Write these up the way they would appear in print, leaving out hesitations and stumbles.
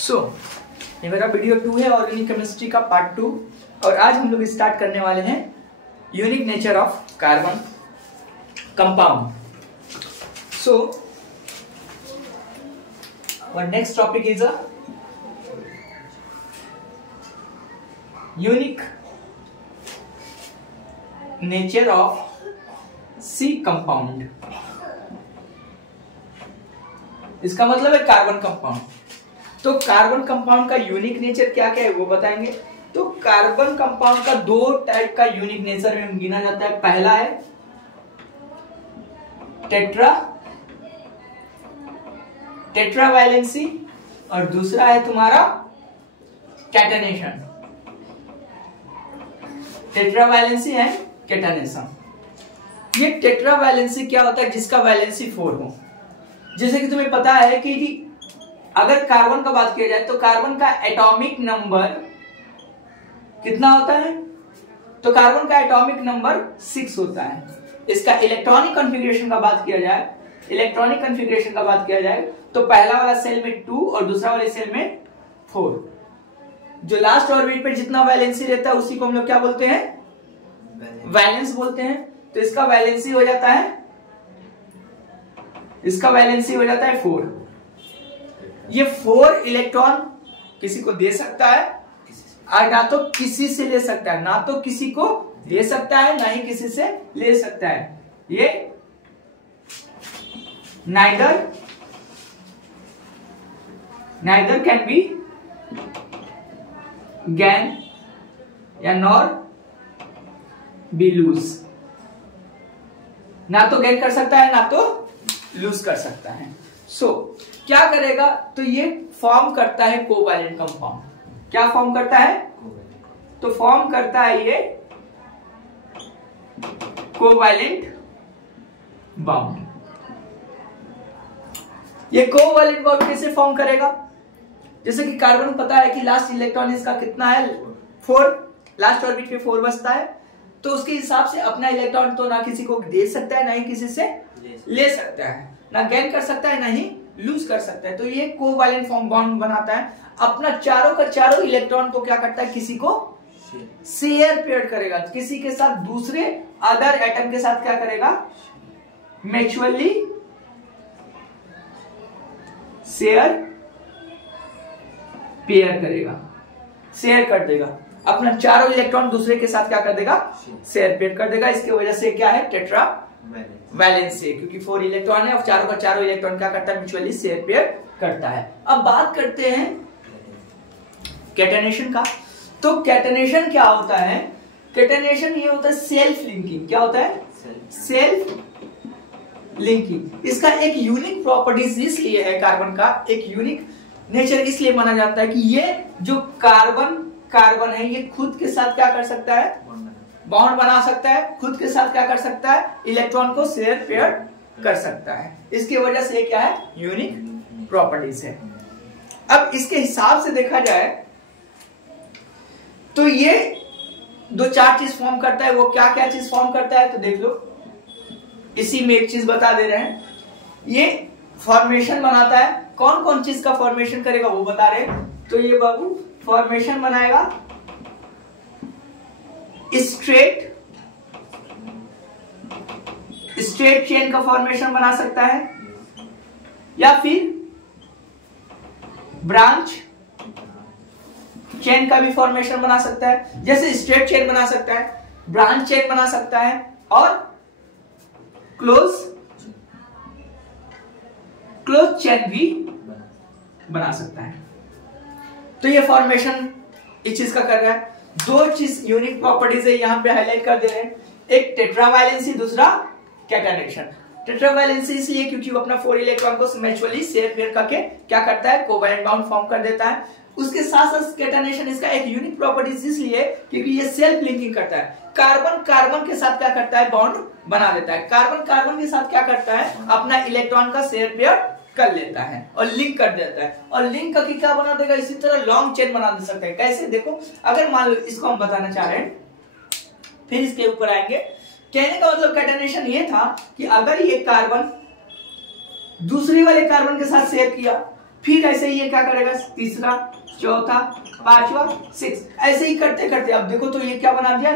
सो ये मेरा वीडियो 2 है ऑर्गेनिक केमिस्ट्री का पार्ट 2 और आज हम लोग स्टार्ट करने वाले हैं unique nature of carbon compound. So our next topic is a unique nature of C compound। इसका मतलब है कार्बन कंपाउंड। तो कार्बन कंपाउंड का यूनिक नेचर क्या क्या है वो बताएंगे। तो कार्बन कंपाउंड का दो टाइप का यूनिक नेचर में गिना जाता है। पहला है टेट्रावैलेंसी और दूसरा है तुम्हारा कैटेनेशन। Tetravalency and catenation. ये टेट्रावैलेंसी क्या होता है? जिसका वैलेंसी 4 हो। जैसे कि तुम्हें पता है कि अगर कार्बन का बात किया जाए तो कार्बन का एटॉमिक नंबर कितना होता है? तो कार्बन का एटॉमिक नंबर 6 होता है। इसका इलेक्ट्रॉनिक कॉन्फ़िगरेशन का बात किया जाए तो पहला वाला सेल में 2 और दूसरा वाले सेल में 4। जो लास्ट ऑर्बिट पे जितना वैलेंसी रहता है उसी को हम लोग क्या बोलते हैं? वैलेंस बोलते हैं। तो इसका वैलेंसी हो जाता है 4। ये 4 इलेक्ट्रॉन किसी को दे सकता है और ना तो किसी से ले सकता है, ना तो किसी को दे सकता है ना ही किसी से ले सकता है। ये neither can be gain या nor be lose। ना तो गेन कर सकता है ना तो लूज कर सकता है। क्या करेगा? तो ये फॉर्म करता है कोवैलेंट कंपाउंड। क्या फॉर्म करता है? तो फॉर्म करता है ये कोवैलेंट बॉन्ड। ये कोवैलेंट बॉन्ड कैसे फॉर्म करेगा? जैसे कि कार्बन पता है कि लास्ट इलेक्ट्रॉन इसका कितना है? 4। लास्ट ऑर्बिट पे 4 बचता है। तो उसके हिसाब से अपना इलेक्ट्रॉन तो ना किसी को दे सकता है ना ही किसी से ले सकता है, ना गेन कर सकता है ना ही लूज कर सकता है। तो ये कोवैलेंट फॉर्म बॉन्ड बनाता है। अपना चारों का चारों इलेक्ट्रॉन को क्या करता है? किसी को शेयर पेयर करेगा, किसी के साथ दूसरे अदर एटम के साथ क्या करेगा? म्यूचुअली शेयर पेयर करेगा, शेयर कर देगा। अपना चारों इलेक्ट्रॉन दूसरे के साथ क्या कर देगा? शेयर पेयर कर देगा। इसकी वजह से क्या है? Tetra valency. क्योंकि 4 इलेक्ट्रॉन है और चारों का चारों इलेक्ट्रॉन क्या करता है? म्यूचुअली शेयर पेयर करता है। अब बात करते हैं कैटेनेशन का। तो कैटेनेशन क्या होता है? कैटेनेशन ये होता है सेल्फ लिंकिंग। क्या होता है? Self linking. इसका एक यूनिक प्रॉपर्टीज इसलिए है, कार्बन का एक यूनिक नेचर इसलिए माना जाता है कि ये जो कार्बन है ये खुद के साथ क्या कर सकता है? बॉन्ड बना सकता है। खुद के साथ क्या कर सकता है? इलेक्ट्रॉन को शेयर पेयर कर सकता है। इसकी वजह से क्या है? यूनिक प्रॉपर्टीज है। अब इसके हिसाब से देखा जाए तो ये 2-4 चीज फॉर्म करता है। वो क्या क्या चीज फॉर्म करता है? तो देख लो, इसी में एक चीज बता दे रहे हैं। ये फॉर्मेशन बनाता है। कौन कौन चीज का फॉर्मेशन करेगा वो बता रहे हैं। तो ये बाबू फॉर्मेशन बनाएगा स्ट्रेट चेन का फॉर्मेशन बना सकता है या फिर ब्रांच चेन का भी फॉर्मेशन बना सकता है। जैसे स्ट्रेट चेन बना सकता है, ब्रांच चेन बना सकता है और क्लोज चेन भी बना सकता है। तो ये फॉर्मेशन इस चीज का कर रहा है। 2 चीज यूनिक प्रॉपर्टीज है यहां पे हाईलाइट कर दे रहे हैं। एक टेट्रावैलेंसी, दूसरा कैटेनेशन। टेट्रावैलेंसी इसलिए क्योंकि वो अपना 4 इलेक्ट्रॉन को म्यूचुअली शेयर पेयर करके क्या करता है? कोवैलेंट बॉन्ड फॉर्म कर देता है। उसके साथ साथ कैटेनेशन इसका एक यूनिक प्रॉपर्टीज इसलिए क्योंकि ये सेल्फ लिंकिंग करता है। कार्बन के साथ क्या करता है? बॉन्ड बना देता है। कार्बन के साथ क्या करता है? अपना इलेक्ट्रॉन का शेयर पेयर कर लेता है और लिंक कर देता है। और लिंक करके क्या बना देगा? इसी तरह लॉन्ग चेन बना दे सकता है। कैसे? देखो, अगर मान लो इसको हम बताना चाह रहे हैं, फिर इसके ऊपर आएंगे। कहने का मतलब कैटेनेशन ये था कि अगर ये कार्बन दूसरी वाले कार्बन के साथ शेयर किया फिर ऐसे ही ये क्या करेगा, तीसरा, चौथा, पांचवा, 6, ऐसे ही करते करते अब देखो तो ये क्या बना दिया,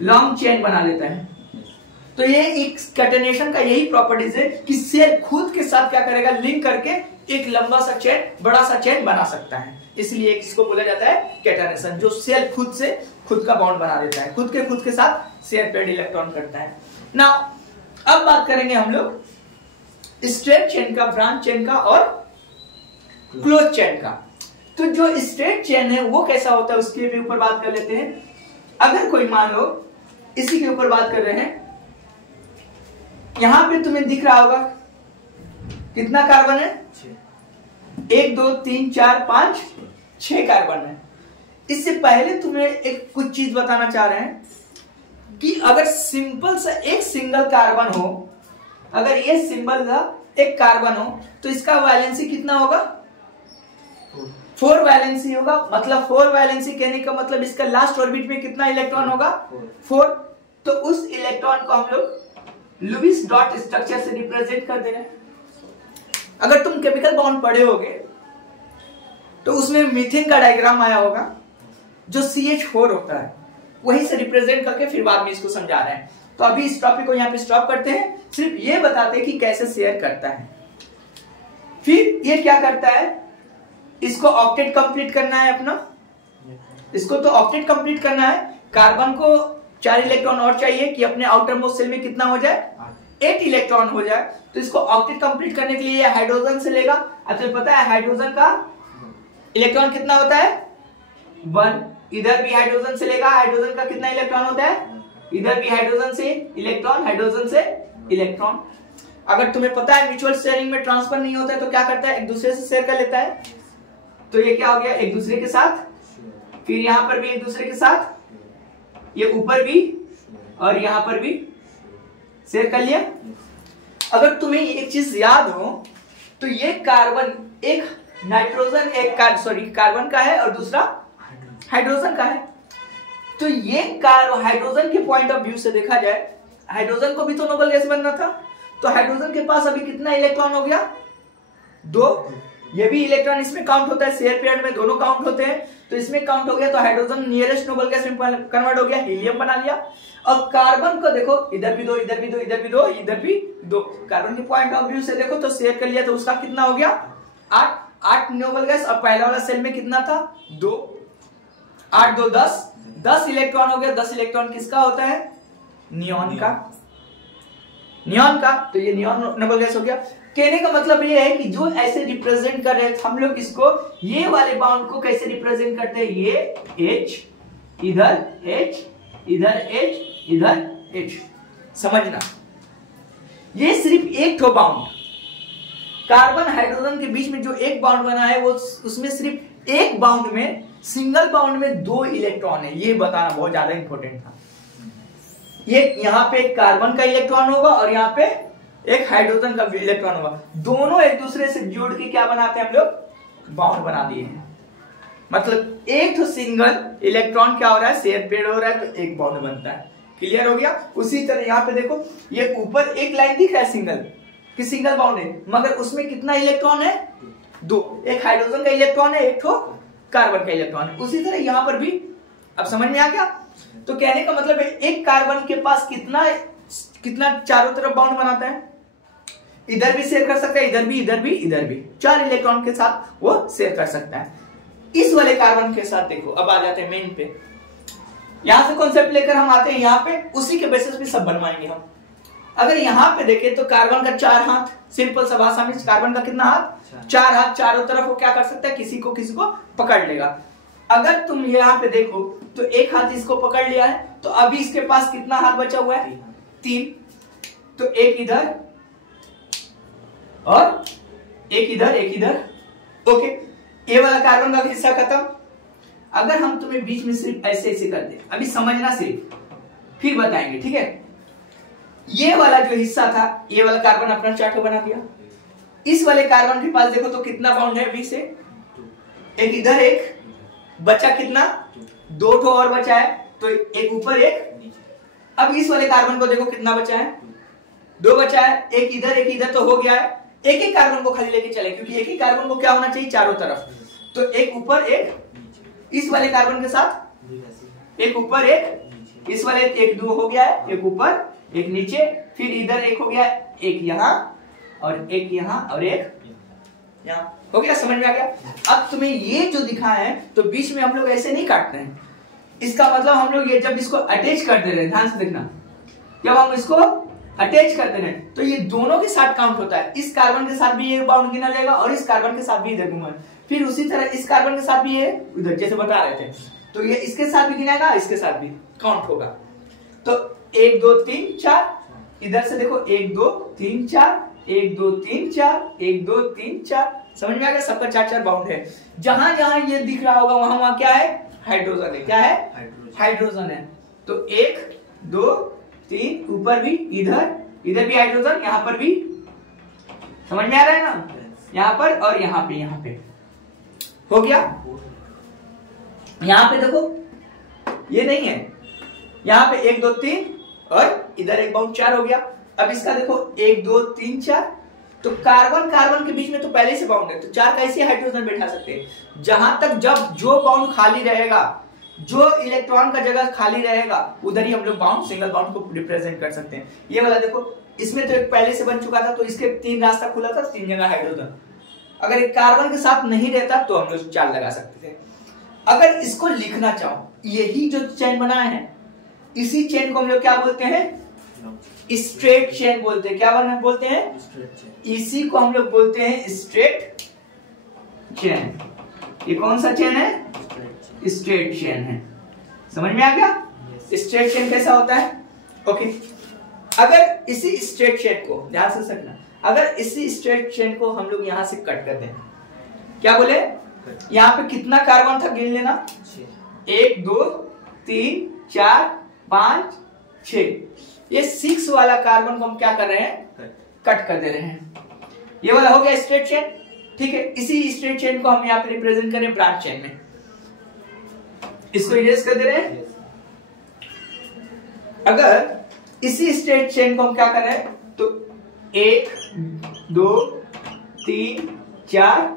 लॉन्ग चेन बना लेता है। तो ये एक कैटेनेशन का यही प्रॉपर्टीज है कि सेल खुद के साथ क्या करेगा, लिंक करके एक लंबा सा चेन, बड़ा सा चेन बना सकता है। इसलिए इसको बोला जाता है कैटेनेशन, जो सेल खुद से खुद का बॉन्ड बना देता है, खुद के साथ शेयर पेड इलेक्ट्रॉन करता है ना। अब बात करेंगे हम लोग स्ट्रेट चेन का, ब्रांच चेन का और क्लोज चेन का। तो जो स्ट्रेट चेन है वो कैसा होता है उसके भी ऊपर बात कर लेते हैं। अगर कोई मान लो इसी के ऊपर बात कर रहे हैं, यहां पे तुम्हें दिख रहा होगा कितना कार्बन है, 1 2 3 4 5 6 कार्बन है। इससे पहले तुम्हें एक कुछ चीज बताना चाह रहे हैं कि अगर सिंपल सा एक सिंगल कार्बन हो, अगर ये सिंबल का एक कार्बन हो तो इसका वैलेंसी कितना होगा, 4 वैलेंसी होगा। मतलब 4 वैलेंसी कहने का मतलब इसका लास्ट ऑर्बिट में कितना इलेक्ट्रॉन होगा, 4। तो उस इलेक्ट्रॉन को हम लोग लुईस डॉट स्ट्रक्चर से रिप्रेजेंट कर दे रहे हैं। अगर तुम केमिकल बॉन्ड पढ़े होगे तो उसमें मीथेन का डायग्राम आया होगा जो CH4 होता है, वहीं से रिप्रेजेंट करके फिर बाद में इसको समझा रहे हैं। तो अभी इस टॉपिक को यहाँ पे स्टॉप करते हैं, सिर्फ ये बताते हैं कि कैसे शेयर करता है। फिर ये क्या करता है, इसको ऑक्टेट कंप्लीट करना है अपना, इसको तो ऑक्टेट कंप्लीट करना है। कार्बन को 4 इलेक्ट्रॉन और चाहिए कि अपने आउटर मोस्ट सेल में कितना हो जाए, 8 इलेक्ट्रॉन हो जाए। तो इसको ऑक्टेट कंप्लीट करने के लिए हाइड्रोजन से लेगा। अच्छा पता है हाइड्रोजन का इलेक्ट्रॉन कितना होता है, 1। इधर भी हाइड्रोजन से लेगा, हाइड्रोजन का कितना इलेक्ट्रॉन होता है, इधर भी हाइड्रोजन से इलेक्ट्रॉन, हाइड्रोजन से इलेक्ट्रॉन। अगर तुम्हें पता है म्यूचुअल शेयरिंग में ट्रांसफर नहीं होता है तो क्या करता है, एक दूसरे से शेयर कर लेता है। तो ये क्या हो गया, एक दूसरे के साथ, फिर यहां पर भी एक दूसरे के साथ, ये ऊपर भी और यहां पर भी शेयर कर लिया। अगर तुम्हें एक चीज याद हो तो ये कार्बन एक नाइट्रोजन, एक कार्बन का है और दूसरा हाइड्रोजन का है। तो ये हाइड्रोजन के पॉइंट ऑफ व्यू से देखा जाए, हाइड्रोजन को भी तो नोबल गैस बनना था। तो हाइड्रोजन के पास अभी कितना इलेक्ट्रॉन हो गया, 2। ये भी इलेक्ट्रॉन इसमें काउंट होता है, शेयर पेयर में दोनों काउंट होते हैं। तो इसमें काउंट हो गया, तो हाइड्रोजन नियरेस्ट नोबल गैस में कन्वर्ट हो गया, हीलियम बना लिया। और कार्बन को देखो, इधर भी 2, इधर भी 2, इधर भी 2, इधर भी 2। कार्बन के पॉइंट ऑफ व्यू से देखो तो शेयर कर लिया, तो उसका कितना हो गया, 8 नोबल गैस। और पहला वाला सेल में कितना था, 2, 8 2 10 इलेक्ट्रॉन हो गया। 10 इलेक्ट्रॉन किसका होता है, नियॉन का, नियॉन का। तो ये नियॉन नोबल गैस हो गया। कहने का मतलब ये है कि जो ऐसे रिप्रेजेंट कर रहे हैं हम लोग इसको, ये वाले बाउंड को कैसे रिप्रेजेंट करते हैं, ये H, इधर H, इधर H, इधर H। समझना, ये सिर्फ एक ठो बाउंड, कार्बन हाइड्रोजन के बीच में जो एक बाउंड बना है वो, उसमें सिर्फ एक बाउंड में, सिंगल बाउंड में 2 इलेक्ट्रॉन है। ये बताना बहुत ज्यादा इंपॉर्टेंट था। ये यहाँ पे एक कार्बन का इलेक्ट्रॉन होगा और यहाँ पे एक हाइड्रोजन का इलेक्ट्रॉन होगा। दोनों एक दूसरे से जोड़ के क्या बनाते हैं हम लोग, बाउंड बना दिए हैं। मतलब एक तो सिंगल इलेक्ट्रॉन क्या हो रहा है, शेयर पेयर हो रहा है, तो एक बाउंड बनता है। क्लियर हो गया। उसी तरह यहाँ पे देखो, ये ऊपर एक लाइन दिख रहा है सिंगल कि सिंगल बाउंड है, मगर उसमें कितना इलेक्ट्रॉन है, 2। एक हाइड्रोजन का इलेक्ट्रॉन है, एक तो कार्बन का इलेक्ट्रॉन है। उसी तरह यहाँ पर भी, अब समझ में आ गया। तो कहने का मतलब है एक कार्बन के पास कितना चारों तरफ बाउंड बनाता है, इधर भी शेयर कर सकता है, इधर भी, इधर भी, इधर भी, 4 इलेक्ट्रॉन के साथ वो शेयर कर सकता है। इस वाले कार्बन के साथ देखो, अब आ जाते हैं मेन पे। यहां से कॉन्सेप्ट लेकर हम आते हैं यहाँ पे, उसी के बेसिस पे सब बनवाएंगे हम। अगर यहाँ पे देखें तो कार्बन का 4 हाथ, सिंपल सा भाषा में कार्बन का कितना हाथ, 4 हाथ। चारों तरफ वो क्या कर सकता है, किसी को पकड़ लेगा। अगर तुम यहाँ पे देखो तो एक हाथ इसको पकड़ लिया है, तो अभी इसके पास कितना हाथ बचा हुआ है, 3। तो एक इधर और एक इधर, एक इधर। ओके, ये वाला कार्बन का हिस्सा खत्म। अगर हम तुम्हें बीच में सिर्फ ऐसे ऐसे कर दे, अभी समझना सिर्फ, फिर बताएंगे, ठीक है। ये वाला जो हिस्सा था, ये वाला कार्बन अपना चार्ट बना दिया। इस वाले कार्बन के पास देखो तो कितना बाउंड है, बी से एक इधर, एक बचा कितना, 2 ठो और बचा है, तो एक ऊपर एक। अब इस वाले कार्बन को देखो कितना बचा है, 2 बचा है, एक इधर तो हो गया है। एक एक कार्बन को खाली लेके चले, क्योंकि एक ही कार्बन को क्या होना चाहिए चारों तरफ। तो एक ऊपर एक इस वाले कार्बन के साथ, एक ऊपर एक इस वाले, एक दो हो गया है, एक ऊपर एक नीचे, फिर इधर एक हो गया, एक यहाँ और एक यहाँ और एक यहाँ, हो गया। समझ में आ गया। अब तुम्हें ये जो दिखा है तो बीच में हम लोग ऐसे नहीं काटते हैं, इसका मतलब हम लोग ये जब इसको अटैच कर दे रहे हैं, ध्यान से देखना, जब हम इसको अटैच कर दे रहे हैं तो ये दोनों के साथ काउंट होता है। इस कार्बन के साथ भी ये बाउंड गिना जाएगा और इस कार्बन के साथ भी इधर घूमा, फिर उसी तरह इस कार्बन के साथ भी ये इधर, जैसे बता रहे थे, तो ये इसके साथ भी गिनाएगा, इसके साथ भी काउंट होगा। तो 1 2 3 4, इधर से देखो 1 2 3 4, 1 2 3 4, 1 2 3 4, समझ में आ गया। सबका 4 बाउंड है। जहां जहां ये दिख रहा होगा वहां वहां क्या है, हाइड्रोजन है। क्या है, हाइड्रोजन है। तो 1 2 3, ऊपर भी, इधर इधर भी हाइड्रोजन, यहां पर भी, समझ में आ रहा है ना, यहां पर और यहां पे हो गया। यहां पे देखो ये नहीं है, यहां पे 1 2 3 और इधर एक बाउंड 4 हो गया। अब इसका देखो 1 2 3 4, तो कार्बन कार्बन के बीच में तो पहले से बाउंड है, तो 4 कैसे हाइड्रोजन बैठा सकते हैं। जहां तक जब जो बाउंड खाली रहेगा, जो इलेक्ट्रॉन का जगह खाली रहेगा, उधर ही हम लोग बाउंड, सिंगल बाउंड को रिप्रेजेंट कर सकते हैं। ये वाला देखो, इसमें तो एक पहले से बन चुका था, तो इसके 3 रास्ता खुला था, 3 जगह हाइड्रोजन। अगर एक कार्बन के साथ नहीं रहता तो हम लोग 4 लगा सकते थे। अगर इसको लिखना चाहो, यही जो चेन बनाए हैं, इसी चेन को हम लोग क्या बोलते हैं, स्ट्रेट चेन बोलते हैं। क्या बोलते हैं, इसी को हम लोग बोलते हैं स्ट्रेट चेन। ये कौन सा चेन है, स्ट्रेट चेन है। समझ में आ गया। स्ट्रेट चेन कैसा होता है, ओके। अगर इसी स्ट्रेट चेन को, ध्यान से समझना, अगर इसी स्ट्रेट चेन को हम लोग यहां से कट कर दें, क्या बोले, यहां पे कितना कार्बन था गिन लेना, 1 2 3 4 5 6। ये 6 वाला कार्बन को हम क्या कर रहे हैं, कट कर दे रहे हैं। ये वाला हो गया स्ट्रेट चेन, ठीक है। इसी स्ट्रेट चेन को हम यहाँ पे रिप्रेजेंट करें ब्रांच चेन में, इसको इरेज कर दे रहे हैं। अगर इसी स्ट्रेट चेन को हम क्या कर रहे हैं, तो 1 2 3 4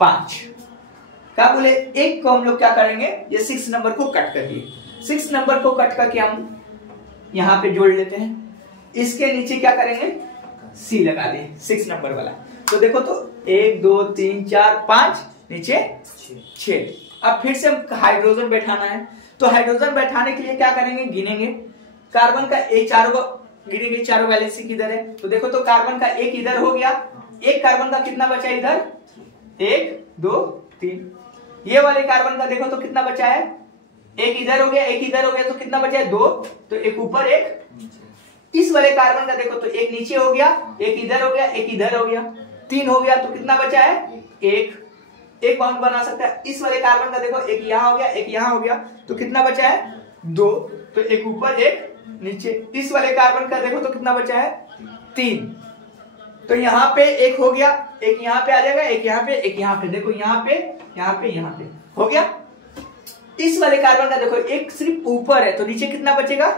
5, क्या बोले, एक को हम लोग क्या करेंगे, ये 6 नंबर को कट कर दिए। 6 नंबर को कट करके हम यहां पे जोड़ लेते हैं। इसके नीचे क्या करेंगे, सी लगा दें, 6 नंबर वाला। तो देखो, तो 1 2 3 4 5, नीचे 6। अब फिर से हम हाइड्रोजन बैठाना है, तो हाइड्रोजन बैठाने के लिए क्या करेंगे, गिनेंगे। कार्बन का एक चारों को गिनेंगे, चारों वैलेंसी किधर है, तो देखो, तो कार्बन का एक इधर हो गया, एक कार्बन का कितना बचा इधर, 1 2 3। ये वाले कार्बन का देखो तो कितना बचा है, एक इधर हो गया, एक इधर हो गया, तो कितना बचा है, 2। तो एक ऊपर एक, इस वाले कार्बन का देखो तो एक नीचे हो गया, एक इधर हो गया, एक इधर हो गया, 3 हो गया, तो कितना बचा है, एक बाउंड बना सकता है। इस वाले कार्बन का देखो, एक यहाँ हो गया, एक यहाँ हो गया, तो कितना बचा है, 2। तो एक ऊपर एक नीचे। इस वाले कार्बन का देखो तो कितना बचा है, 3। तो यहाँ पे एक हो गया, एक यहाँ पे आ जाएगा, एक यहाँ पे, एक यहाँ पे, देखो यहाँ पे, यहाँ पे, यहाँ पे हो गया। इस वाले कार्बन का देखो एक सिर्फ ऊपर है, तो नीचे कितना बचेगा,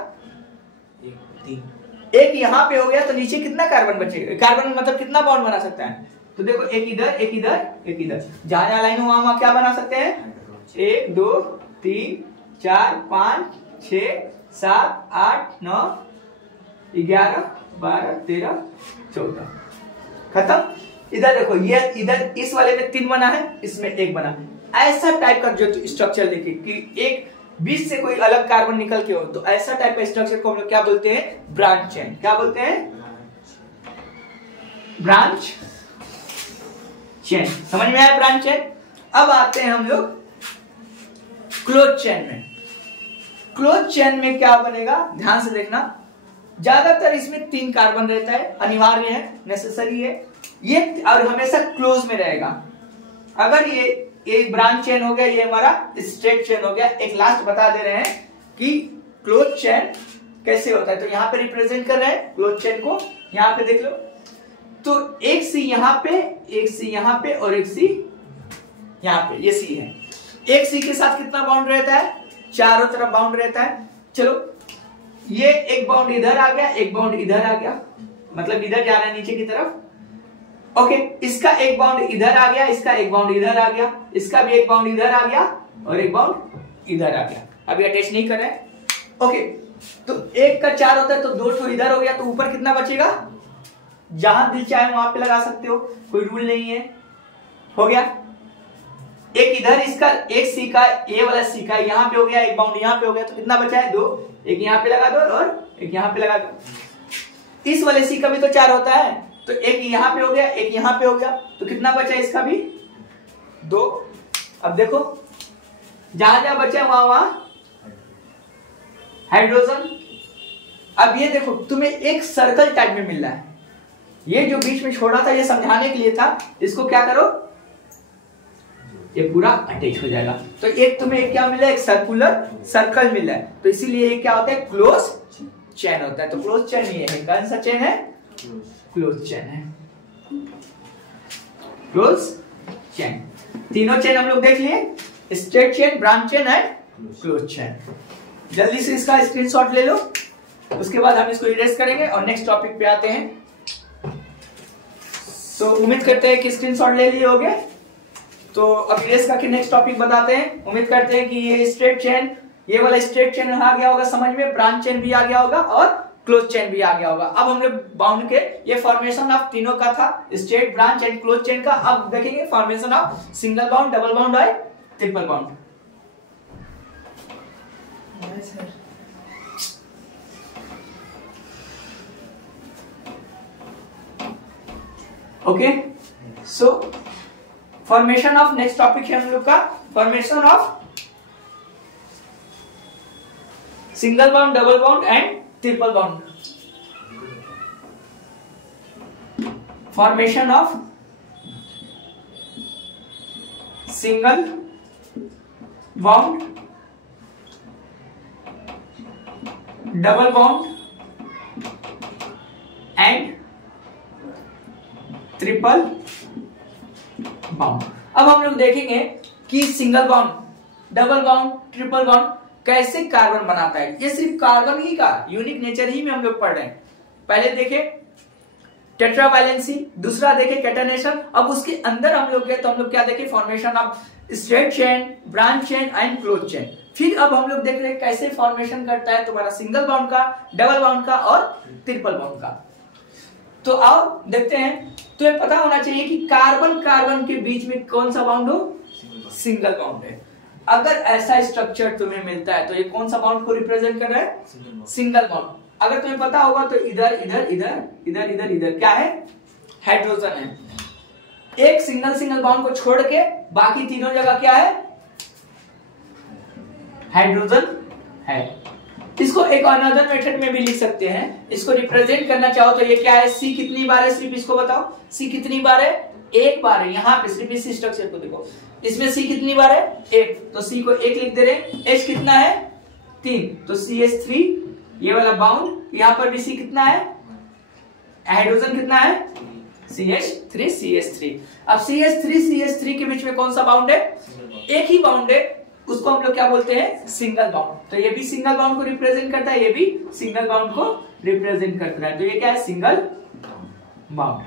3। एक यहाँ पे हो गया, तो नीचे कितना कार्बन बचेगा, कार्बन मतलब कितना बॉन्ड बना सकता है, तो देखो एक इधर, एक इधर, एक इधर, जहां जहां लाइन हो वहां क्या बना सकते हैं, 1 2 3 4 5 6 7 8 9 11 12 13 14, खत्म। इधर देखो, ये इधर इस वाले में 3 बना है, इसमें 1 बना है। ऐसा टाइप का जो स्ट्रक्चर देखे कि एक बीच से कोई अलग कार्बन निकल के हो, तो ऐसा टाइप का स्ट्रक्चर को हम लोग क्या बोलते हैं, ब्रांच चेन। क्या बोलते हैं, ब्रांच चेन। समझ में आया ब्रांच चेन। अब आते हैं हम लोग क्लोज चेन में। क्लोज चेन में क्या बनेगा, ध्यान से देखना, ज्यादातर इसमें 3 कार्बन रहता है, अनिवार्य है, नेसेसरी है ये, और हमेशा क्लोज में रहेगा। अगर ये ब्रांच चेन हो गया, ये हमारा स्ट्रेट चेन हो गया। एक लास्ट बता दे रहे हैं कि क्लोज चेन कैसे होता है, तो यहां पे रिप्रेजेंट कर रहे हैं क्लोज चेन को, यहां पे देख लो, तो एक सी यहां पे, एक सी यहां पे और एक सी यहां पे, ये सी है। एक सी के साथ कितना बाउंड रहता है, चारों तरफ बाउंड रहता है। चलो, ये एक बाउंड इधर आ गया, एक बाउंड इधर आ गया, मतलब इधर जा रहा है नीचे की तरफ, ओके, इसका एक बाउंड इधर आ गया, इसका एक बाउंड इधर आ गया, इसका भी एक बाउंड इधर आ गया और एक बाउंड इधर आ गया। अभी अटैच नहीं कर रहे हैं। ओके, तो एक का 4 होता है तो 2 ठो इधर हो गया, तो ऊपर कितना बचेगा? जहां दिल चाहे वहां पे लगा सकते हो, कोई रूल नहीं है। हो गया। एक इधर इसका एक सी का, ए वाला सी का यहां पे हो गया, एक बाउंड यहां पे हो गया, तो कितना बचा है? 2। एक यहां पे लगा दो और एक यहां पे लगा दो। इस वाले सी का भी तो 4 होता है, तो एक यहां पे हो गया, एक यहां पे हो गया, तो कितना बचा इसका भी? 2। अब देखो जहां जहां बचा वहां वहां हाइड्रोजन। अब ये देखो तुम्हें एक सर्कल टाइप में मिल रहा है, ये जो बीच में छोड़ा था ये समझाने के लिए था, इसको क्या करो, ये पूरा अटैच हो जाएगा। तो एक तुम्हें क्या मिला? एक सर्कुलर सर्कल मिला है, तो इसीलिए ये क्या होता है? क्लोज चेन होता है। तो क्लोज चेन ये है, कौन सा चेन है? क्लोज चेन है, क्लोज चेन। तीनों चेन हम लोग देख लिए, straight chain, branch chain and close chain. जल्दी से इसका स्क्रीनशॉट ले लो, उसके बाद हम इसको इरेज करेंगे और नेक्स्ट टॉपिक पे आते हैं। तो उम्मीद करते हैं कि स्क्रीनशॉट ले लिए होगे। तो अब इरेज करके नेक्स्ट टॉपिक बताते हैं। उम्मीद करते हैं कि ये स्ट्रेट चेन, ये वाला स्ट्रेट चेन आ गया होगा समझ में, ब्रांच चेन भी आ गया होगा और क्लोज चेन भी आ गया होगा। अब हम लोग बाउंड के ये फॉर्मेशन ऑफ तीनों का था, straight, branch and close chain का। अब देखेंगे formation of single bond, double bond और triple bond. Okay, so formation of next topic है हम लोग का formation of single bond, double bond and triple bond. Formation of single bond, double bond and triple bond. अब हम लोग देखेंगे कि single bond, double bond, triple bond कैसे कार्बन बनाता है। ये सिर्फ कार्बन ही का यूनिक नेचर ही में हम लोग पढ़ रहे हैं। पहले देखे टेट्रावैलेंसी, दूसरा देखे कैटनेशन। अब उसके अंदर हम लोग गए तो हम लोग क्या देखे? Formation of straight chain, branch chain and close chain. फिर अब हम लोग देख रहे हैं कैसे फॉर्मेशन करता है तुम्हारा सिंगल बाउंड का, डबल बाउंड का और ट्रिपल बाउंड का। तो आओ देखते हैं। तुम्हें पता होना चाहिए कि कार्बन कार्बन के बीच में कौन सा बाउंड हो? सिंगल बाउंड है। अगर ऐसा स्ट्रक्चर तुम्हें मिलता है तो ये कौन सा बाउंड को रिप्रेजेंट कर रहा है? Single bound. अगर तुम्हें पता होगा तो इधर इधर इधर इधर इधर इधर क्या है? हाइड्रोजन है। एक सिंगल बाउंड को छोड़ के बाकी तीनों जगह क्या है? हाइड्रोजन है। इसको एक अनदर मेथड में भी लिख सकते हैं। इसको रिप्रेजेंट करना चाहो तो ये क्या है? सी कितनी बार है? सिर्फ इसको बताओ, सी कितनी बार है? एक बार है। यहाँ पे सिर्फ इस स्ट्रक्चर को देखो, इसमें सी कितनी बार है? एक। तो सी को एक लिख दे रहे। एच कितना है? 3, तो CH3 ये वाला बाउंड। यहाँ पर भी सी कितना है? हाइड्रोजन कितना है? CH3। अब CH3 के बीच में कौन सा बाउंड है? एक ही बाउंड है, उसको हम लोग क्या बोलते हैं? Single bound. तो ये भी सिंगल बाउंड को रिप्रेजेंट करता है, ये भी सिंगल बाउंड को रिप्रेजेंट करता है। तो ये क्या है? Single bound.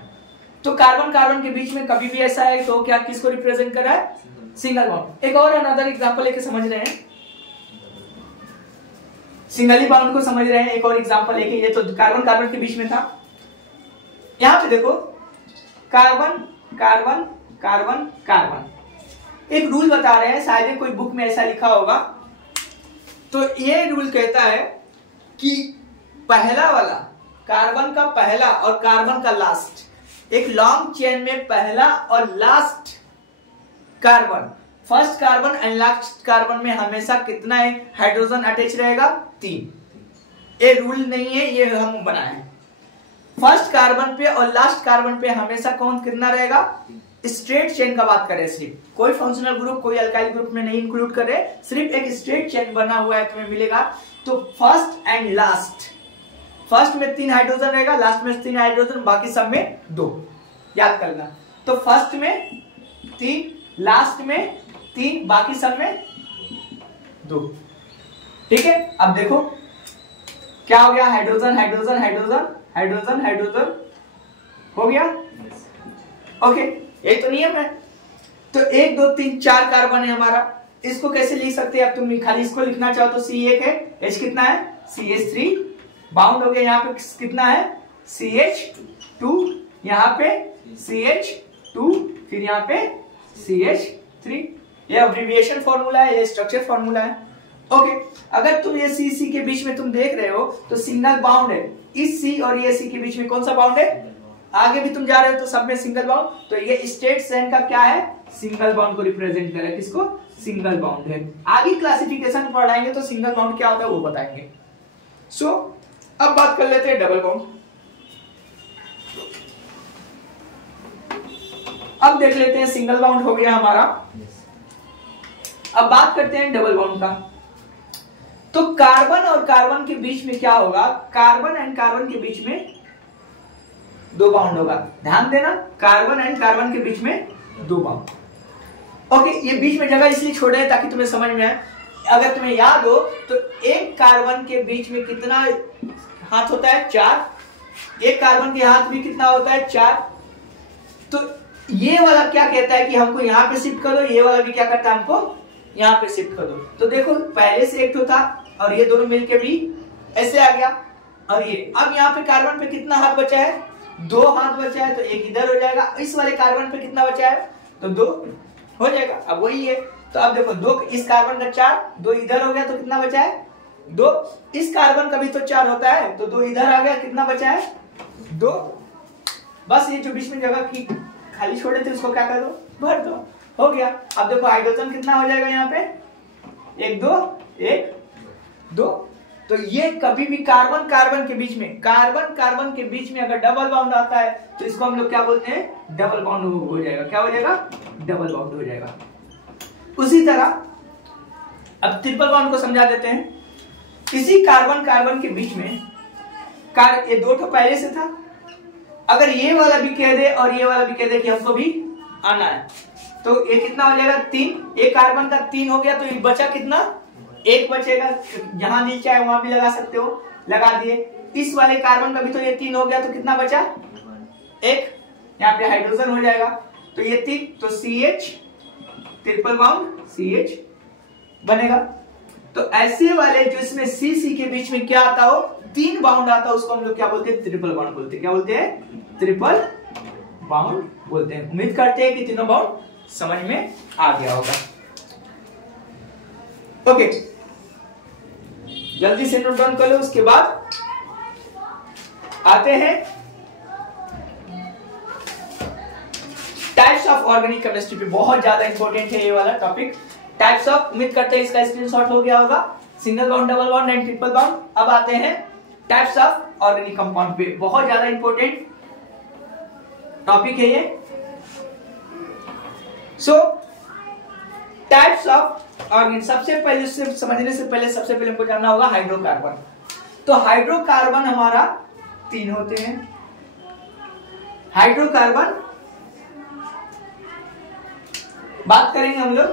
तो कार्बन कार्बन के बीच में कभी भी ऐसा है तो क्या किसको रिप्रेजेंट कर रहा है? Single bound. एक और अनदर एग्जांपल लेके समझ रहे हैं, सिंगल बाउंड को समझ रहे हैं। एक और एग्जांपल लेके, ये तो कार्बन कार्बन के बीच में था। यहां पे देखो कार्बन कार्बन कार्बन कार्बन, एक रूल बता रहे हैं, शायद कोई बुक में ऐसा लिखा होगा। तो ये रूल कहता है कि पहला वाला कार्बन का पहला और कार्बन का लास्ट, एक लॉन्ग चेन में पहला और last carbon, first carbon and last carbon में हमेशा कितना है? हाइड्रोजन अटैच रहेगा? 3। ये रूल नहीं है, ये हम बनाए। फर्स्ट कार्बन पे और लास्ट कार्बन पे हमेशा कौन कितना रहेगा? स्ट्रेट चेन का बात करें, सिर्फ कोई फंक्शनल ग्रुप, कोई अल्काइल ग्रुप में नहीं इंक्लूड करे, सिर्फ एक स्ट्रेट चेन बना हुआ है तुम्हें मिलेगा। तो फर्स्ट एंड लास्ट, फर्स्ट में 3 हाइड्रोजन रहेगा, लास्ट में 3 हाइड्रोजन, बाकी सब में 2। याद करना। तो फर्स्ट में 3, लास्ट में 3, बाकी सब में 2। ठीक है। अब देखो क्या हो गया? Hydrogen hydrogen hydrogen hydrogen hydrogen हो गया। ओके, ये तो नियम है। तो 1 2 3 4 कार्बन है हमारा, इसको कैसे लिख सकते हैं? अब तुम खाली इसको लिखना चाहो तो C1 है, H कितना है CH3, बाउंड हो गया यहाँ पे कितना है CH2, यहाँ पे CH2, फिर यहाँ पे CH3। ये अब्रिविएशन फॉर्मूला है, ये स्ट्रक्चर फॉर्मूला है। ओके, अगर तुम ये C के बीच में तुम देख रहे हो तो सिंगल बाउंड है, इस C और ये C के बीच में कौन सा बाउंड है? आगे भी तुम जा रहे हो तो सब में सिंगल बाउंड, तो ये स्टेट सैन का क्या है? सिंगल बाउंड को रिप्रेजेंट कर रहा है। किसको? सिंगल बाउंड है। आगे क्लासिफिकेशन पढ़ाएंगे तो सिंगल बाउंड क्या होता है वो बताएंगे। सो अब बात कर लेते हैं डबल बाउंड। अब देख लेते हैं, सिंगल बाउंड हो गया हमारा। अब बात करते हैं डबल बाउंड का। तो कार्बन और कार्बन के बीच में क्या होगा? कार्बन एंड कार्बन के बीच में 2 बाउंड होगा। ध्यान देना, कार्बन एंड कार्बन के बीच में 2 बाउंड। ओके, ये बीच में जगह इसलिए छोड़े हैं ताकि तुम्हें समझ में आए। अगर तुम्हें याद हो तो एक कार्बन के बीच में कितना हाथ होता है? 4। एक कार्बन के हाथ भी कितना होता है? 4। तो ये वाला क्या कहता है कि हमको यहां पे शिफ्ट कर दो, ये वाला भी क्या करता है? हमको यहां पे शिफ्ट कर दो। तो देखो, पहले से एक था और ये दोनों मिलके भी ऐसे आ गया, और ये अब यहाँ पे कार्बन पे कितना हाथ बचा है? 2 हाथ बचा है, तो एक इधर हो जाएगा। इस वाले कार्बन पे कितना बचा है? तो 2 हो जाएगा। अब वही है, तो अब देखो 2 इस कार्बन का 4, 2 इधर हो गया, तो कितना बचा है? 2। इस कार्बन का भी तो 4 होता है, तो 2 इधर आ गया, कितना बचा है? 2। बस ये जो बीच में जगह की खाली छोड़े थे उसको क्या कर दो? भर दो, हो गया। अब देखो हाइड्रोजन कितना हो जाएगा यहाँ पे? 1 2 1 2। तो ये कभी भी कार्बन कार्बन के बीच में, कार्बन कार्बन के बीच में अगर डबल बाउंड आता है तो इसको हम लोग क्या बोलते हैं? डबल बाउंड हो जाएगा। क्या हो जाएगा? डबल बाउंड हो जाएगा। उसी तरह अब ट्रिपल बाउंड को समझा देते हैं। इसी कार्बन कार्बन के बीच में ये 2 ठो पहले से था, अगर ये वाला भी कह दे और ये वाला भी कह दे कि हमको भी आना है, तो ये कितना हो जाएगा? 3। एक कार्बन का 3 हो गया, तो ये बचा कितना? 1 बचेगा। जहां नीचे है वहां भी लगा सकते हो, लगा दिए। इस वाले कार्बन का भी तो ये 3 हो गया, तो कितना बचा? 1। यहाँ पे हाइड्रोजन हो जाएगा, तो ये 3, तो CH ट्रिपल बाउंड CH बनेगा। तो ऐसे वाले जो इसमें C के बीच में क्या आता हो? 3 बाउंड आता है, उसको हम लोग क्या बोलते हैं? ट्रिपल बाउंड बोलते हैं। क्या बोलते हैं? ट्रिपल बाउंड बोलते हैं। उम्मीद करते हैं कि तीनों बाउंड समझ में आ गया होगा। ओके, जल्दी से नोट डाउन कर लो। उसके बाद आते हैं टाइप्स ऑफ ऑर्गेनिक केमिस्ट्री पे। बहुत ज्यादा इंपॉर्टेंट है ये वाला टॉपिक, टाइप्स ऑफ। उम्मीद करते हैं इसका स्क्रीनशॉट हो गया होगा। Single bond, double bond and triple bond. अब आते हैं टाइप्स ऑफ ऑर्गेनिक कंपाउंड पे। बहुत ज्यादा इंपॉर्टेंट टॉपिक है ये। सो टाइप्स ऑफ ऑर्गेनिक, सबसे पहले उससे समझने से पहले सबसे पहले हमको जानना होगा हाइड्रोकार्बन। तो हाइड्रोकार्बन हमारा 3 होते हैं। हाइड्रोकार्बन बात करेंगे हम लोग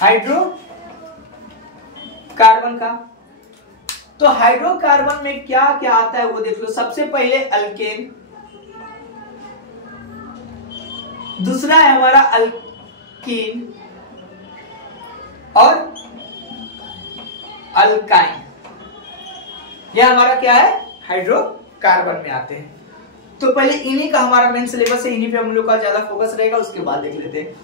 हाइड्रोकार्बन का। तो हाइड्रोकार्बन में क्या क्या आता है वो देख लो। सबसे पहले अल्केन, दूसरा है हमारा अल्कीन और अल्काइन। यह हमारा क्या है? हाइड्रोकार्बन में आते हैं। तो पहले इन्हीं का हमारा मेन सिलेबस है, इन्हीं पे हम लोग का ज्यादा फोकस रहेगा। उसके बाद देख लेते हैं।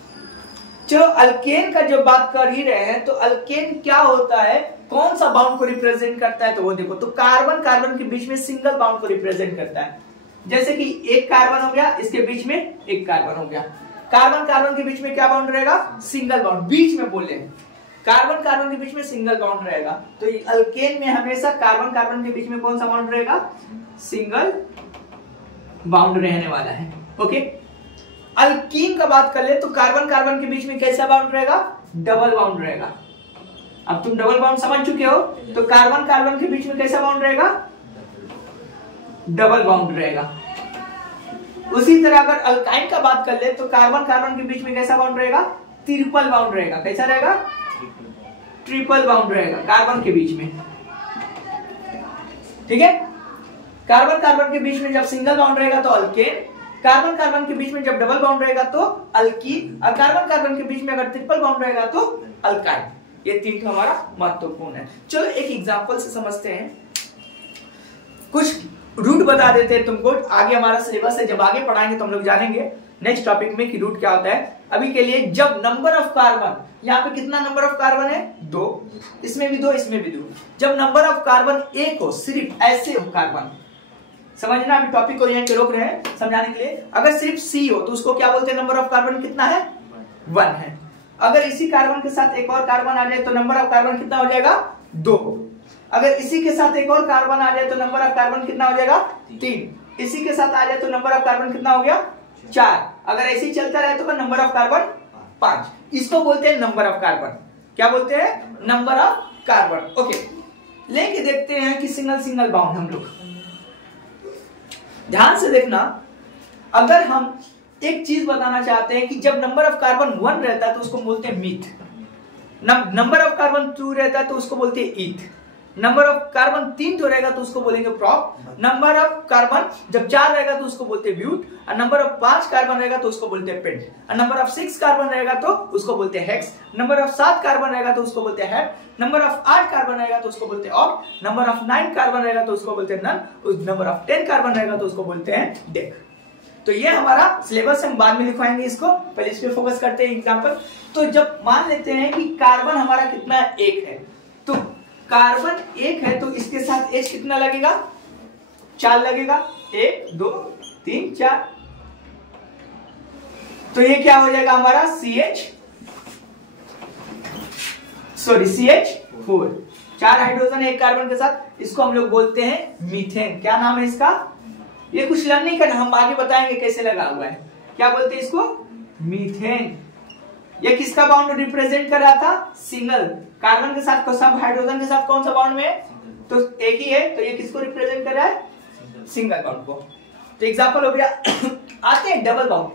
चलो, अल्केन का जो बात कर ही रहे हैं, तो अल्केन क्या होता है, कौन सा बाउंड को रिप्रेजेंट करता है? तो वो देखो, तो कार्बन कार्बन के बीच में सिंगल बाउंड को रिप्रेजेंट करता है। जैसे कि एक कार्बन हो गया, इसके बीच में एक कार्बन हो गया। कार्बन कार्बन के बीच में क्या बाउंड रहेगा? Single bound. बीच में बोले कार्बन कार्बन के बीच में सिंगल बाउंड रहेगा। तो अल्केन में हमेशा कार्बन कार्बन के बीच में कौन सा बाउंड रहेगा? सिंगल बाउंड रहने वाला है। ओके, अल्कीन का बात कर ले तो कार्बन कार्बन के बीच में कैसा बाउंड रहेगा? डबल बाउंड रहेगा। अब तुम डबल बाउंड समझ चुके हो, तो कार्बन कार्बन के बीच में कैसा बाउंड रहेगा? डबल बाउंड रहेगा। उसी तरह अगर अल्काइन का बात कर ले तो कार्बन कार्बन के बीच में कैसा बाउंड रहेगा? ट्रिपल बाउंड रहेगा। कैसा रहेगा? ट्रिपल बाउंड रहेगा कार्बन के बीच में। ठीक है, कार्बन कार्बन के बीच में जब सिंगल बाउंड रहेगा तो अल्केन, कार्बन कार्बन के बीच में जब डबल बॉन्ड रहेगा तो अल्कीन, और कार्बन कार्बन के बीच में अगर ट्रिपल बॉन्ड रहेगा तो अल्काइन। ये तीन तो हमारा महत्वपूर्ण है। चलो एक एग्जांपल से समझते हैं, कुछ रूट बता देते हैं तुमको, आगे हमारा सिलेबस है, जब आगे पढ़ाएंगे तो हम लोग जानेंगे नेक्स्ट टॉपिक में कि रूट क्या होता है। अभी के लिए जब नंबर ऑफ कार्बन, यहाँ पे कितना नंबर ऑफ कार्बन है 2, इसमें भी 2 इसमें भी 2, जब नंबर ऑफ कार्बन 1 हो, सिर्फ ऐसे हो कार्बन, समझना, अभी टॉपिक को यहीं पे रोक रहे हैं समझाने के लिए। अगर सिर्फ सी हो तो उसको क्या बोलते हैं, नंबर ऑफ कार्बन कितना है 1 है। अगर इसी कार्बन के साथ एक और कार्बन आ जाए तो नंबर ऑफ कार्बन कितना हो जाएगा 2। अगर इसी के साथ एक और कार्बन आ जाए तो नंबर ऑफ कार्बन कितना हो जाएगा 3। इसी के साथ आ जाए तो नंबर ऑफ कार्बन कितना हो गया 4। अगर ऐसे ही चलता रहे तो नंबर ऑफ कार्बन 5। इसको बोलते हैं नंबर ऑफ कार्बन। क्या बोलते हैं, नंबर ऑफ कार्बन। ओके, लेके देखते हैं कि सिंगल सिंगल बाउंड हम लोग ध्यान से देखना। अगर हम एक चीज बताना चाहते हैं कि जब नंबर ऑफ कार्बन 1 रहता है तो उसको बोलते हैं मीथ, नंबर ऑफ कार्बन 2 रहता है तो उसको बोलते हैं ईथ, नंबर ऑफ कार्बन 3 जो रहेगा तो उसको बोलेंगे प्रॉप, नंबर ऑफ कार्बन जब 4 रहेगा तो उसको बोलते हैं ब्यूट, और नंबर ऑफ 5 कार्बन रहेगा तो उसको बोलते हैं पेंट, और नंबर ऑफ 6 कार्बन रहेगा तो उसको बोलते हैं हेक्स, नंबर ऑफ 7 कार्बन रहेगा तो उसको बोलते हैं हेप, नंबर ऑफ 8 कार्बन रहेगा तो उसको बोलते हैं ऑक्ट, नंबर ऑफ 9 कार्बन रहेगा तो उसको बोलते हैं नन, नंबर ऑफ 10 कार्बन रहेगा तो उसको बोलते हैं डेक। तो ये हमारा सिलेबस, हम बाद में लिखवाएंगे इसको, पहले इस पे फोकस करते हैं एग्जांपल। तो जब मान लेते हैं कि कार्बन हमारा कितना 1 है, तो कार्बन 1 है तो इसके साथ H कितना लगेगा 4 लगेगा, 1 2 3 4, तो ये क्या हो जाएगा हमारा CH4, 4 हाइड्रोजन एक कार्बन के साथ, इसको हम लोग बोलते हैं मीथेन। क्या नाम है इसका, ये कुछ लर्निंग करना, हम आगे बताएंगे कैसे लगा हुआ है। क्या बोलते हैं इसको, मीथेन। ये किसका बाउंड रिप्रेजेंट कर रहा था, सिंगल कार्बन के साथ, सब हाइड्रोजन के साथ कौन सा बाउंड में, तो एक ही है, तो ये किसको रिप्रेजेंट कर रहा है, सिंगल बाउंड को। तो एग्जांपल हो गया। आते हैं डबल बाउंड।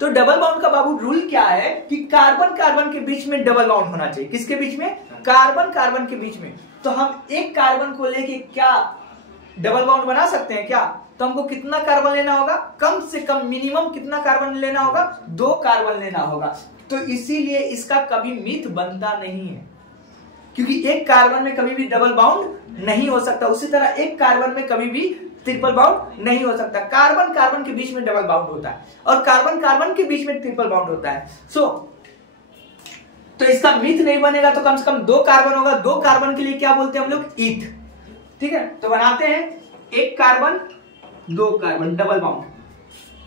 तो डबल बाउंड का बाबू रूल क्या है कि कार्बन कार्बन के बीच में डबल बाउंड होना चाहिए। किसके बीच में, कार्बन कार्बन के बीच में। तो हम एक कार्बन को लेके क्या डबल बाउंड बना सकते हैं क्या, तो हमको कितना कार्बन लेना होगा, कम से कम मिनिमम कितना कार्बन लेना होगा, 2 कार्बन लेना होगा। तो इसीलिए इसका कभी मीथ बनता नहीं है, क्योंकि एक कार्बन में कभी भी डबल बाउंड नहीं हो सकता। उसी तरह एक कार्बन में कभी भी ट्रिपल बाउंड नहीं हो सकता। कार्बन कार्बन के बीच में डबल बाउंड होता है और कार्बन कार्बन के बीच में ट्रिपल बाउंड होता है। तो इसका मीथ नहीं बनेगा, तो कम से कम 2 कार्बन होगा। 2 कार्बन के लिए क्या बोलते हैं हम लोग, ईथ। ठीक है, तो बनाते हैं 1 कार्बन 2 कार्बन डबल बाउंड।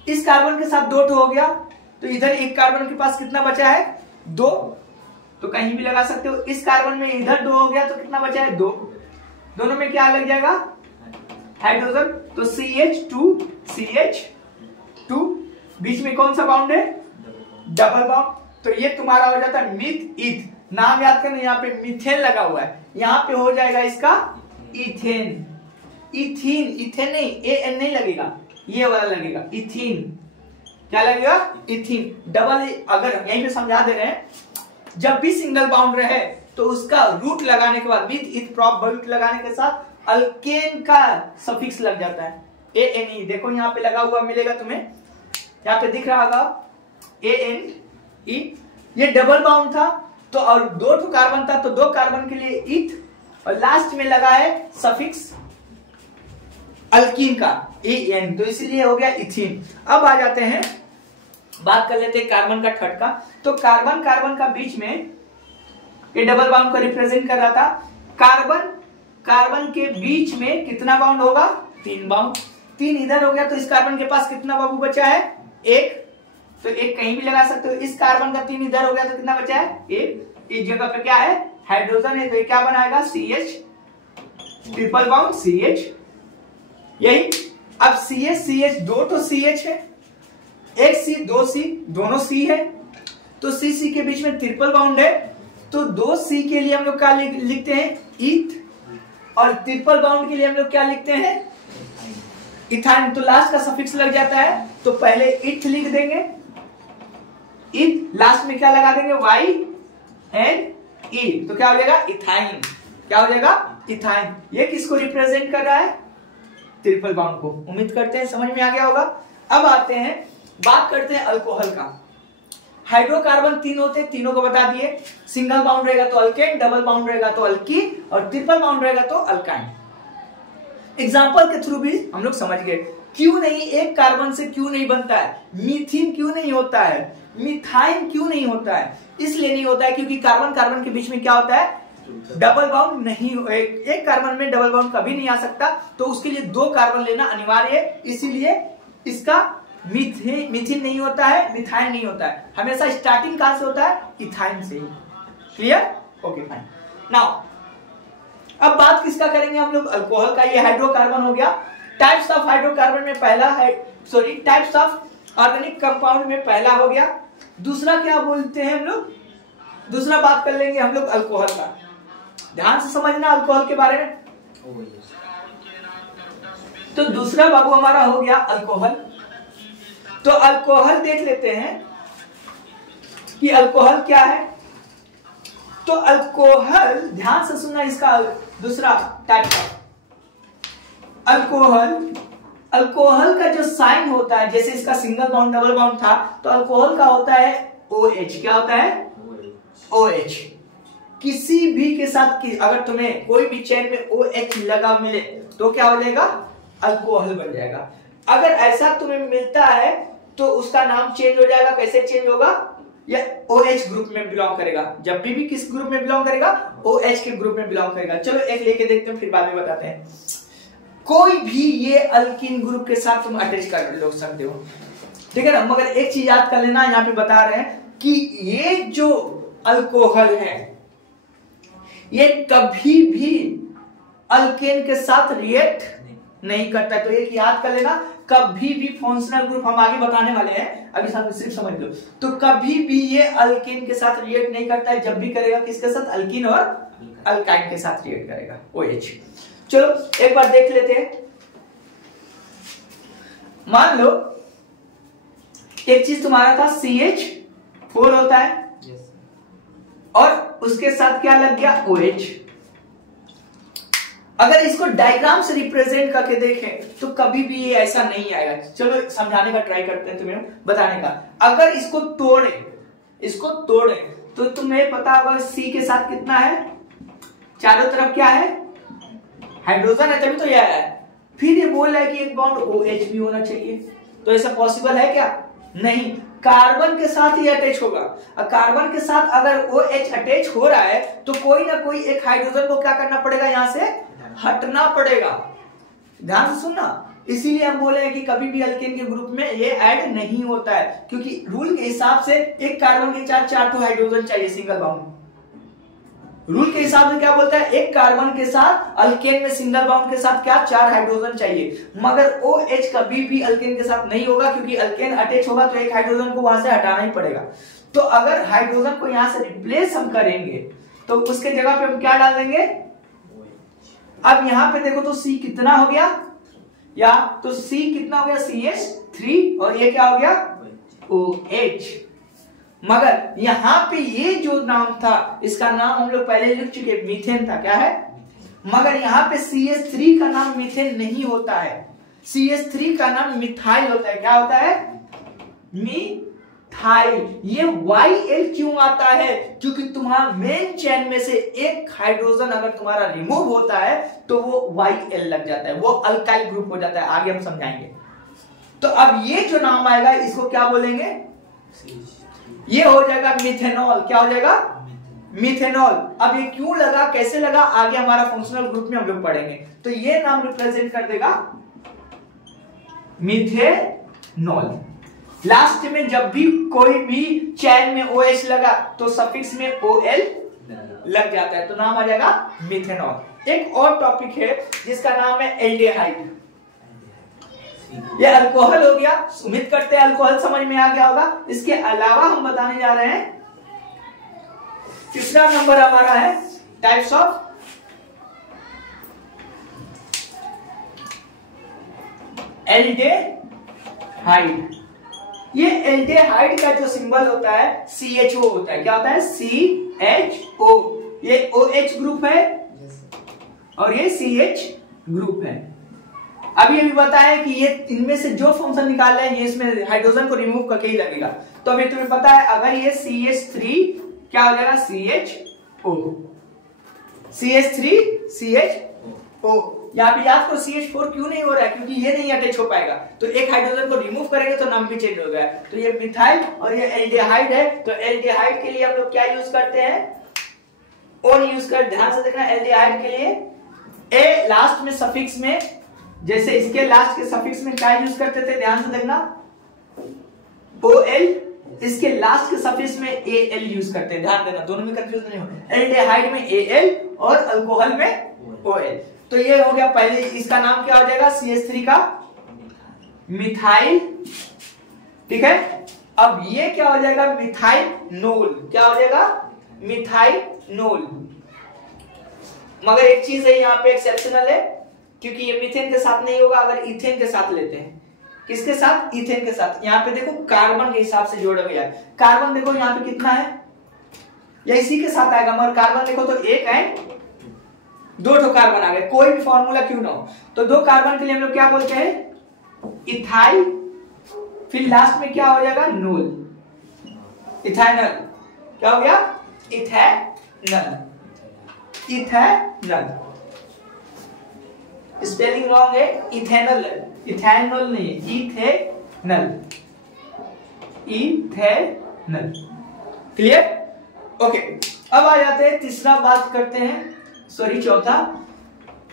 इस कार्बन के साथ 2 हो गया, तो इधर एक कार्बन के पास कितना बचा है 2, तो कहीं भी लगा सकते हो। इस कार्बन में इधर 2 हो गया तो कितना बचा है 2, दोनों में क्या लग जाएगा हाइड्रोजन, तो CH2 बीच में कौन सा बाउंड है, डबल बाउंड। तो ये तुम्हारा हो जाता है मीथ ईथ। नाम याद करना, यहाँ पे मीथेन लगा हुआ है, यहाँ पे हो जाएगा इसका इथेन। इथीन, इथेन नहीं, एन नहीं लगेगा, ये वाला लगेगा इथीन। क्या लगेगा, इथीन। डबल अगर यहीं पे समझा दे रहे हैं, जब भी सिंगल बाउंड रहे तो उसका रूट लगाने के बाद विथ इथ प्रॉप रूट लगाने के साथ अल्केन का सफिक्स लग जाता है, ANE। देखो यहाँ पे लगा हुआ मिलेगा तुम्हें, यहाँ पे दिख रहा होगा ANE। ये डबल बाउंड था तो, और 2 कार्बन था तो 2 कार्बन के लिए इथ, और लास्ट में लगा है सफिक्स अल्कीन का AN, तो इसीलिए हो गया इथीन। अब आ जाते हैं, बात कर लेते हैं कार्बन का थर्ड का। तो कार्बन कार्बन का बीच में ये डबल बाउंड को रिप्रेजेंट कर रहा था। कार्बन कार्बन के बीच में कितना बाउंड होगा, 3 बाउंड। 3 इधर हो गया, तो इस कार्बन के पास कितना बाबू बचा है 1, तो 1 कहीं भी लगा सकते हो। इस कार्बन का 3 इधर हो गया तो कितना बचा है 1। इस जगह पे क्या है, हाइड्रोजन है, तो ये क्या बनाएगा CH, ट्रिपल बाउंड CH। यही अब CH 2 तो CH है, 1 C 2 C, दोनों C है, तो C के बीच में ट्रिपल बाउंड है, तो 2 C के लिए हम लोग क्या लिखते हैं ईथ, और ट्रिपल बाउंड के लिए हम लोग क्या लिखते हैं इथाइन। तो लास्ट का सफिक्स लग जाता है, तो पहले इथ लिख देंगे, इथ, लास्ट में क्या लगा देंगे YNE, तो क्या हो जाएगा इथाइन। क्या हो जाएगा इथाइन। ये किसको रिप्रेजेंट कर रहा है, ट्रिपल बाउंड को। उम्मीद करते हैं समझ में आ गया होगा। अब आते हैं, बात करते हैं अल्कोहल का। हाइड्रोकार्बन 3 होते हैं, तीनों को बता दिए। सिंगल बाउंड रहेगा तो अल्केन, डबल बाउंड रहेगा तो अल्कीन, और ट्रिपल बाउंड रहेगा तो अल्काइन। एग्जाम्पल के थ्रू भी हम लोग समझ गए क्यों नहीं, एक कार्बन से क्यों नहीं बनता है, मीथिन क्यों नहीं होता है, मिथाइन क्यों नहीं होता है। इसलिए नहीं होता है क्योंकि कार्बन कार्बन के बीच में क्या होता है, डबल बाउंड नहीं, एक कार्बन में डबल बाउंड कभी नहीं आ सकता, तो उसके लिए 2 कार्बन लेना अनिवार्य है। इसीलिए इसका मिथिन नहीं होता है, मिथाइन नहीं होता है। हमेशा स्टार्टिंग कहां से होता है, इथाइन से ही। क्लियर? Okay fine. नाउ अब बात किसका करेंगे हम लोग, अल्कोहल का। ये हाइड्रोकार्बन हो गया। टाइप्स ऑफ हाइड्रोकार्बन में पहला है, sorry types of organic compound में पहला हो गया। दूसरा क्या बोलते हैं हम लोग, दूसरा बात कर लेंगे हम लोग अल्कोहल का। ध्यान से समझना अल्कोहल के बारे में। तो दूसरा बाबू हमारा हो गया अल्कोहल। तो अल्कोहल देख लेते हैं कि अल्कोहल क्या है। तो अल्कोहल, ध्यान से सुनना, इसका दूसरा टाइप का अल्कोहल का जो साइन होता है, जैसे इसका सिंगल बाउंड डबल बाउंड था, तो अल्कोहल का होता है OH। क्या होता है, OH। किसी भी के साथ अगर तुम्हें कोई भी चेन में OH लगा मिले तो क्या हो जाएगा, अल्कोहल बन जाएगा। अगर ऐसा तुम्हें मिलता है तो उसका नाम चेंज हो जाएगा। कैसे चेंज होगा, या OH ग्रुप में बिलोंग करेगा। जब भी किस ग्रुप में बिलोंग करेगा, OH के ग्रुप में बिलोंग करेगा। चलो एक लेके देखते हैं, फिर बाद में बताते हैं। कोई भी ये अल्कीन ग्रुप के साथ तुम अटैच कर लो सकते हो, ठीक है ना। मगर एक चीज याद कर लेना, यहाँ पे बता रहे हैं कि ये जो अल्कोहल है ये कभी भी अल्केन के साथ रिएक्ट नहीं करता। तो एक याद कर लेना, कभी भी फंक्शनल ग्रुप हम आगे बताने वाले हैं, अभी साथ सिर्फ समझ लो। तो कभी भी ये अल्कीन के साथ रिएक्ट नहीं करता है। जब भी करेगा किसके साथ, अल्कीन और अल्काइन के साथ रिएक्ट करेगा, OH। चलो एक बार देख लेते हैं। मान लो एक चीज तुम्हारा था CH4 होता है, और उसके साथ क्या लग गया, OH। अगर इसको डायग्राम से रिप्रेजेंट करके देखें तो कभी भी ये ऐसा नहीं आएगा। चलो समझाने का ट्राई करते हैं, तुम्हें बताने का। अगर इसको तोड़े तो तुम्हें पता होगा C के साथ कितना है, चारों तरफ क्या है, हाइड्रोजन है, तभी तो यह है। फिर ये बोल रहा है कि एक बॉन्ड OH भी होना चाहिए। तो ऐसा पॉसिबल है क्या, नहीं। कार्बन के साथ ही अटैच होगा। कार्बन के साथ अगर OH अटैच हो रहा है तो कोई ना कोई एक हाइड्रोजन को क्या करना पड़ेगा, यहां से हटना पड़ेगा। ध्यान से सुनना, इसीलिए हम बोले हैं कि कभी भी अल्केन के ग्रुप में ये ऐड नहीं होता है, क्योंकि रूल के हिसाब से एक कार्बन के साथ 4 हाइड्रोजन चाहिए, सिंगल बाउंड। रूल के हिसाब से क्या बोलता है, एक कार्बन के साथ अल्केन में सिंगल बाउंड के साथ क्या 4 हाइड्रोजन चाहिए। मगर OH कभी भी अल्केन के साथ नहीं होगा, क्योंकि अल्केन अटैच होगा तो एक हाइड्रोजन को वहां से हटाना ही पड़ेगा। तो अगर हाइड्रोजन को यहां से रिप्लेस हम करेंगे तो उसके जगह पे हम क्या डाल देंगे। अब यहां पे देखो तो C कितना हो गया, या तो C कितना हो गया, CH3, और ये क्या हो गया, OH। मगर यहां पे ये जो नाम था, इसका नाम हम लोग पहले लिख चुके, मीथेन था। क्या है, मगर यहां पे CH3 का नाम मीथेन नहीं होता है, CH3 का नाम मिथाइल होता है। क्या होता है, मिथाइल। ये YL क्यों आता है, क्योंकि तुम्हारा मेन चेन में से एक हाइड्रोजन अगर तुम्हारा रिमूव होता है तो वो YL लग जाता है, वो अल्काइल ग्रुप हो जाता है। आगे हम समझाएंगे। तो अब ये जो नाम आएगा इसको क्या बोलेंगे, ये हो जाएगा मिथेनॉल। क्या हो जाएगा, मिथेनॉल। अब ये क्यों लगा, कैसे लगा, आगे हमारा फंक्शनल ग्रुप में हम लोग पढ़ेंगे। तो ये नाम रिप्रेजेंट कर देगा मिथेनॉल। लास्ट में जब भी कोई भी चैन में OH लगा तो सफिक्स में OL लग जाता है, तो नाम आ जाएगा मिथेनॉल। एक और टॉपिक है जिसका नाम है एल्डिहाइड। ये अल्कोहल हो गया, उम्मीद करते हैं अल्कोहल समझ में आ गया होगा। इसके अलावा हम बताने जा रहे हैं, तीसरा नंबर हमारा है टाइप्स ऑफ एल्डिहाइड। ये एल्डिहाइड का जो सिंबल होता है CHO होता है। क्या होता है, CHO। ये OH ग्रुप है और ये CH ग्रुप है। अभी अभी बताया कि ये इनमें से जो फंक्शन निकाल रहे हैं ये इसमें हाइड्रोजन को रिमूव करके ही लगेगा। तो अभी तुम्हें पता है अगर ये CH3 क्या हो जाएगा CHO, CH3 CHO। यहाँ पे याद करो CH4 क्यों नहीं हो रहा है, क्योंकि ये नहीं अटैच हो पाएगा, तो एक हाइड्रोजन को रिमूव करेंगे तो नाम भी चेंज हो गया। तो ये मिथाइल और ये एल्डिहाइड है, तो एल्डिहाइड के लिए हम लोग क्या यूज करते हैं, ओन यूज कर, ध्यान से देखना। एल्डिहाइड के लिए ए लास्ट में सफिक्स में, जैसे इसके लास्ट के सफिक्स में क्या यूज करते थे, ध्यान से देखना, OL, इसके लास्ट के सफिक्स में AL यूज करते हैं, ध्यान देना, दोनों में कंफ्यूजन नहीं हो। एल्डिहाइड में AL और अल्कोहल में OL। तो ये हो गया पहले, इसका नाम क्या हो जाएगा CH3 का मिथाइल, ठीक है। अब ये क्या हो जाएगा मिथाइनोल, क्या हो जाएगा मिथाइनोल। मगर एक चीज है यहाँ पे एक्सेप्शनल है, क्योंकि ये मीथेन के साथ नहीं होगा, अगर इथेन के साथ लेते हैं। किसके साथ, इथेन के साथ। यहाँ पे देखो कार्बन के हिसाब से जोड़ा गया है, कार्बन देखो यहाँ पे कितना है, या इसी के साथ आएगा, मगर कार्बन देखो तो एक है, दो ठो कार्बन आ गए, कोई भी फॉर्मूला क्यों ना हो। तो दो कार्बन के लिए हम लोग क्या बोलते हैं इथाइल, फिर लास्ट में क्या हो जाएगा नोल, इथाइनल। क्या हो गया इथेनल, इथेनल। स्पेलिंग रॉन्ग है, इथेनल है, इथेनॉल नहीं है, इथेनल, इथेनल। Clear, okay. अब आ जाते हैं तीसरा, बात करते हैं, सॉरी चौथा।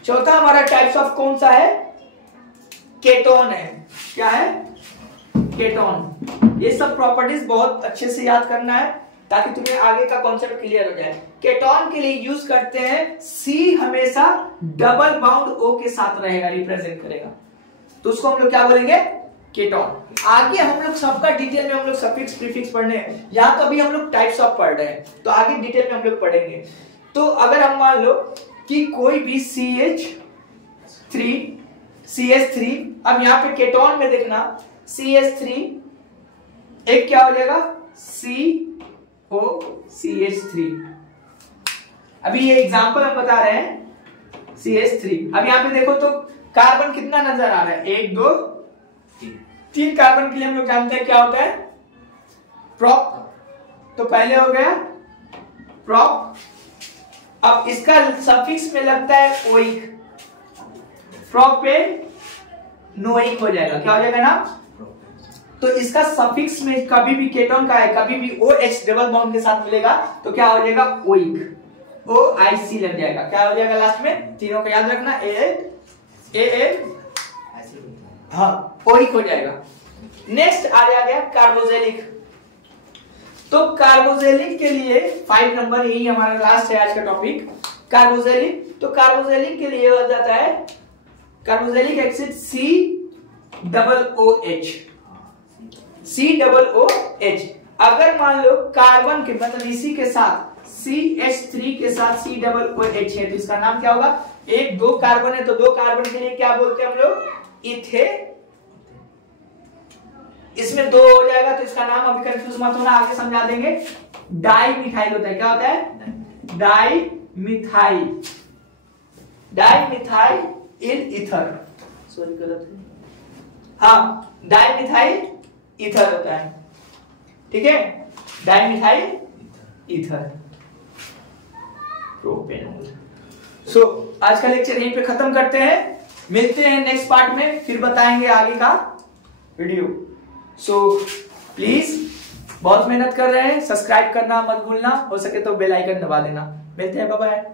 चौथा हमारा टाइप्स ऑफ कौन सा है, केटोन है। क्या है, केटोन। ये सब प्रॉपर्टीज बहुत अच्छे से याद करना है ताकि तुम्हें आगे का कॉन्सेप्ट क्लियर हो जाए। केटोन के लिए यूज करते हैं, सी हमेशा डबल बाउंड O के साथ रहेगा, रिप्रेजेंट करेगा, तो उसको हम लोग क्या बोलेंगे केटोन। आगे हम लोग सबका डिटेल में हम लोग सफिक्स प्रीफिक्स पढ़ने हैं, यहाँ तो अभी हम लोग टाइप्स ऑफ पढ़ रहे हैं, तो आगे डिटेल में हम लोग पढ़ेंगे। तो अगर हम मान लो कि कोई भी CH3, अब यहाँ पे केटोन में देखना CH3 एक क्या हो जाएगा COCH3। अभी ये एग्जांपल हम बता रहे हैं CH3। अब यहाँ पे देखो तो कार्बन कितना नजर आ रहा है, 1 2 3 कार्बन के लिए हम लोग जानते हैं क्या होता है प्रॉप। तो पहले हो गया प्रॉप, अब इसका सफिक्स में लगता है ओइक, प्रॉप पे नोइक हो जाएगा, क्या हो जाएगा ना। तो इसका सफिक्स में कभी भी केटोन का है, कभी भी OH डबल बॉन्ड के साथ मिलेगा तो क्या हो जाएगा ओइक, OIC लग जाएगा, क्या हो जाएगा लास्ट में, तीनों का याद रखना, AL, हाँ ओइक हो जाएगा। नेक्स्ट आ गया कार्बोजेलिक। तो कार्बोजेलिक के लिए 5 नंबर, यही हमारा लास्ट है आज का टॉपिक कार्बोजेलिक। तो कार्बोजेलिक के लिए हो जाता है कार्बोजेलिक एसिड COOH। अगर मान लो कार्बन के मतलब इसी के साथ CH3 के साथ COOH है तो इसका नाम क्या होगा, 1 2 कार्बन है तो 2 कार्बन के लिए क्या बोलते हैं हम लोग इथे, इसमें 2 हो जाएगा तो इसका नाम, अभी कंफ्यूज मत होना, आगे समझा देंगे, डाई मिथाइल होता है। क्या होता है डाई मिथाइल ईथर, सॉरी गलत है, हाँ डाई मिथाइल ईथर होता है, ठीक है, डाई मिथाइल ईथर प्रोपेनॉल। सो आज का लेक्चर यहीं पे खत्म करते हैं, मिलते हैं नेक्स्ट पार्ट में, फिर बताएंगे आगे का वीडियो। सो प्लीज बहुत मेहनत कर रहे हैं, सब्सक्राइब करना मत भूलना, हो सके तो बेल आइकन दबा देना। मिलते हैं, बाय बाय।